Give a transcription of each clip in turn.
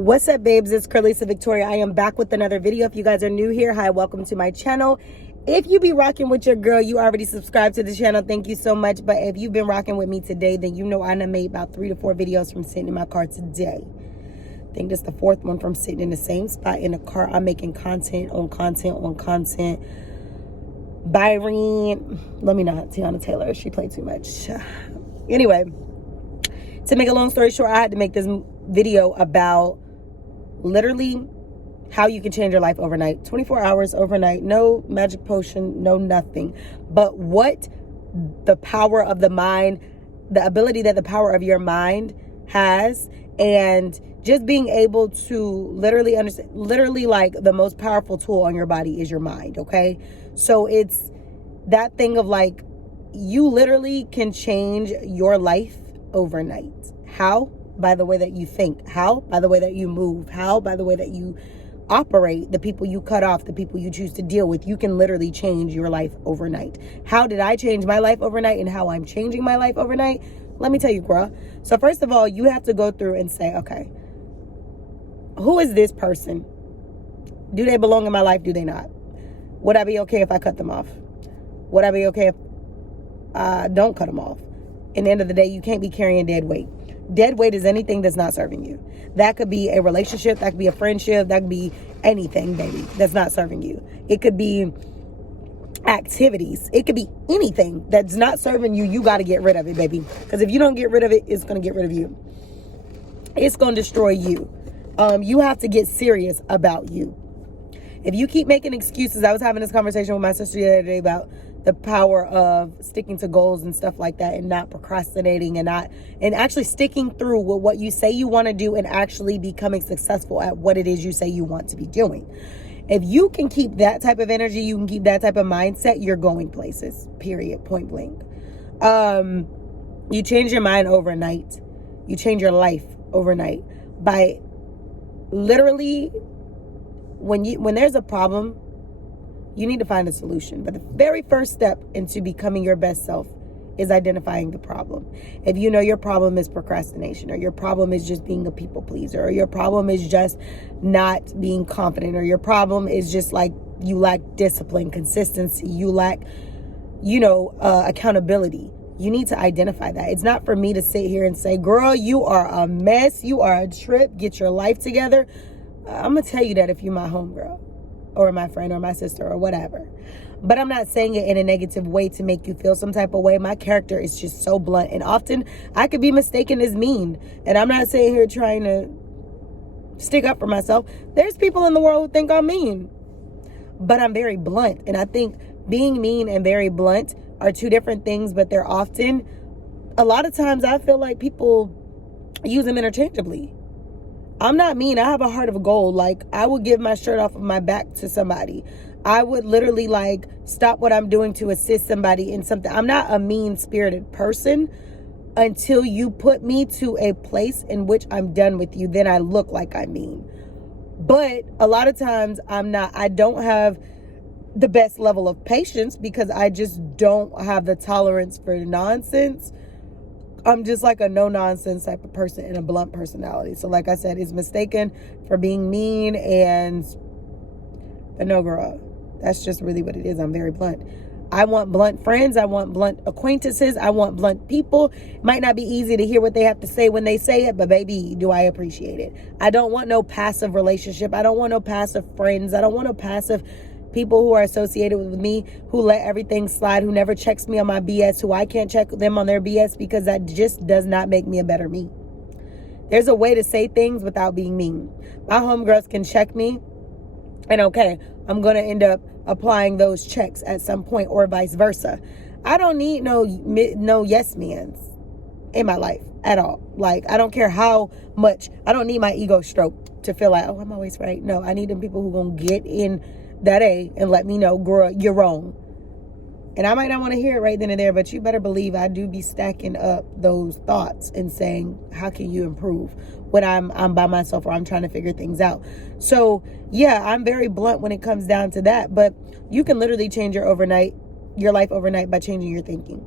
What's up, babes? It's Carlisa Victoria. I am back with another video. If you guys are new here, hi, welcome to my channel. If you be rocking with your girl, you already subscribed to the channel. Thank you so much. But if you've been rocking with me today, then you know I done made about 3 to 4 videos from sitting in my car today. I think this is the 4th one from sitting in the same spot in the car. I'm making content on content on content. Byron, let me not, Tiana Taylor, she played too much. Anyway, to make a long story short, I had to make this video about literally how you can change your life overnight. 24 hours overnight, no magic potion, no nothing. But what the power of the mind, the ability that the power of your mind has, and just being able to literally understand, literally like the most powerful tool on your body is your mind, okay? So it's that thing of like, you literally can change your life overnight. How? By the way that you think. How? By the way that you move. How? By the way that you operate, the people you cut off, the people you choose to deal with. You can literally change your life overnight. How did I change my life overnight and how I'm changing my life overnight? Let me tell you, girl. So first of all, you have to go through and say, okay, who is this person? Do they belong in my life? Do they not? Would I be okay if I cut them off? Would I be okay if I don't cut them off? In the end of the day, you can't be carrying dead weight. Dead weight is anything that's not serving you. That could be a relationship, that could be a friendship, that could be anything, baby, that's not serving you. It could be activities. It could be anything that's not serving you. You got to get rid of it, baby. Because if you don't get rid of it, it's going to get rid of you. It's going to destroy you. You have to get serious about you. If you keep making excuses, I was having this conversation with my sister the other day about the power of sticking to goals and stuff like that, and not procrastinating, and actually sticking through with what you say you want to do and actually becoming successful at what it is you say you want to be doing. If you can keep that type of energy, you can keep that type of mindset, you're going places, period, point blank. You change your mind overnight. You change your life overnight by literally, when there's a problem, you need to find a solution. But the very first step into becoming your best self is identifying the problem. If you know your problem is procrastination, or your problem is just being a people pleaser, or your problem is just not being confident, or your problem is just like you lack discipline, consistency, you lack, accountability. You need to identify that. It's not for me to sit here and say, girl, you are a mess, you are a trip, get your life together. I'm going to tell you that if you're my homegirl, or my friend, or my sister, or whatever. But I'm not saying it in a negative way to make you feel some type of way. My character is just so blunt, and often I could be mistaken as mean. And I'm not sitting here trying to stick up for myself. There's people in the world who think I'm mean, but I'm very blunt. And I think being mean and very blunt are two different things, but they're often, a lot of times I feel like people use them interchangeably. I'm not mean. I have a heart of gold. Like, I would give my shirt off of my back to somebody. I would literally stop what I'm doing to assist somebody in something. I'm not a mean-spirited person until you put me to a place in which I'm done with you. Then I look like I'm mean. But a lot of times I don't have the best level of patience because I just don't have the tolerance for nonsense. I'm just like a no-nonsense type of person and a blunt personality. So like I said, it's mistaken for being mean, but no, girl, that's just really what it is. I'm very blunt. I want blunt friends. I want blunt acquaintances. I want blunt people. It might not be easy to hear what they have to say when they say it, but baby, do I appreciate it. I don't want no passive relationship. I don't want no passive friends. I don't want no passive people who are associated with me, who let everything slide, who never checks me on my BS, who I can't check them on their BS, because that just does not make me a better me. There's a way to say things without being mean. My homegirls can check me, and okay, I'm going to end up applying those checks at some point, or vice versa. I don't need no yes mans in my life at all. Like, I don't care how much. I don't need my ego stroked to feel like, oh, I'm always right. No, I need them people who going to get in that A and let me know, girl, you're wrong. And I might not want to hear it right then and there, but you better believe I do be stacking up those thoughts and saying, how can you improve when I'm by myself, or I'm trying to figure things out? So yeah, I'm very blunt when it comes down to that, but you can literally change your life overnight by changing your thinking.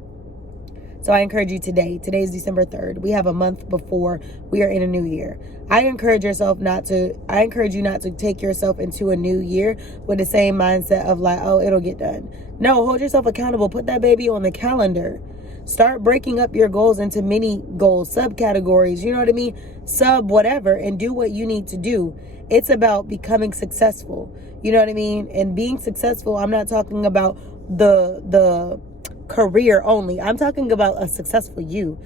So I encourage you today. Today is December 3rd. We have a month before we are in a new year. I encourage you not to take yourself into a new year with the same mindset of like, oh, it'll get done. No, hold yourself accountable. Put that baby on the calendar. Start breaking up your goals into mini goals, subcategories, you know what I mean? Sub whatever, and do what you need to do. It's about becoming successful. You know what I mean? And being successful, I'm not talking about the career only. I'm talking about a successful you.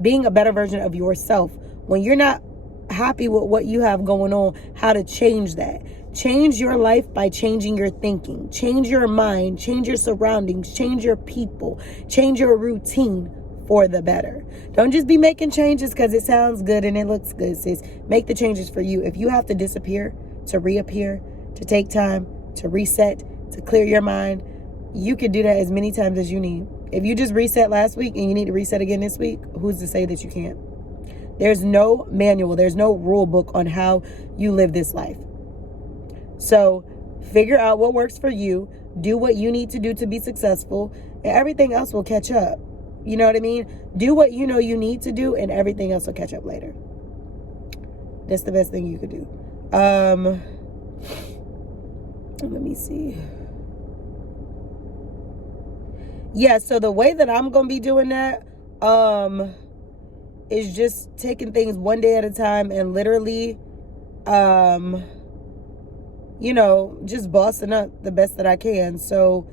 Being a better version of yourself. When you're not happy with what you have going on, how to change that. Change your life by changing your thinking. Change your mind. Change your surroundings. Change your people. Change your routine for the better. Don't just be making changes because it sounds good and it looks good, sis. Make the changes for you. If you have to disappear, to reappear, to take time, to reset, to clear your mind, you could do that as many times as you need. If you just reset last week and you need to reset again this week, who's to say that you can't? There's no manual. There's no rule book on how you live this life. So figure out what works for you. Do what you need to do to be successful, and everything else will catch up. You know what I mean? Do what you know you need to do, and everything else will catch up later. That's the best thing you could do. Let me see. Yeah, so the way that I'm going to be doing that is just taking things one day at a time and literally, just bossing up the best that I can. So,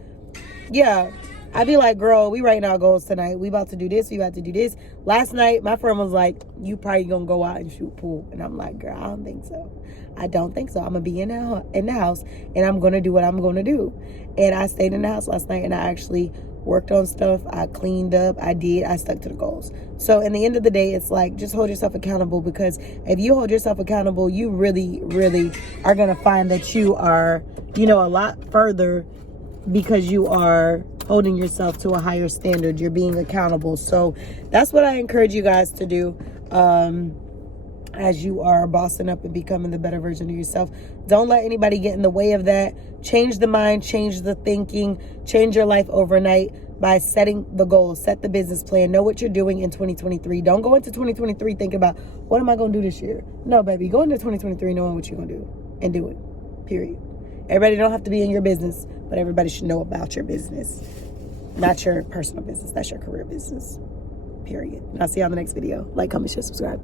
yeah, I'd be like, girl, we writing our goals tonight. We about to do this. We about to do this. Last night, my friend was like, you probably going to go out and shoot pool. And I'm like, girl, I don't think so. I don't think so. I'm going to be in the house and I'm going to do what I'm going to do. And I stayed in the house last night and I actually worked on stuff. I cleaned up. I stuck to the goals. So in the end of the day, it's like, just hold yourself accountable, because if you hold yourself accountable, you really, really are going to find that you are, a lot further, because you are holding yourself to a higher standard. You're being accountable. So that's what I encourage you guys to do. As you are bossing up and becoming the better version of yourself. Don't let anybody get in the way of that. Change the mind, change the thinking, change your life overnight by setting the goals, set the business plan, know what you're doing in 2023. Don't go into 2023 thinking about, what am I going to do this year? No, baby, go into 2023 knowing what you're going to do and do it, period. Everybody don't have to be in your business, but everybody should know about your business. Not your personal business, that's your career business, period. And I'll see you on the next video. Like, comment, share, subscribe.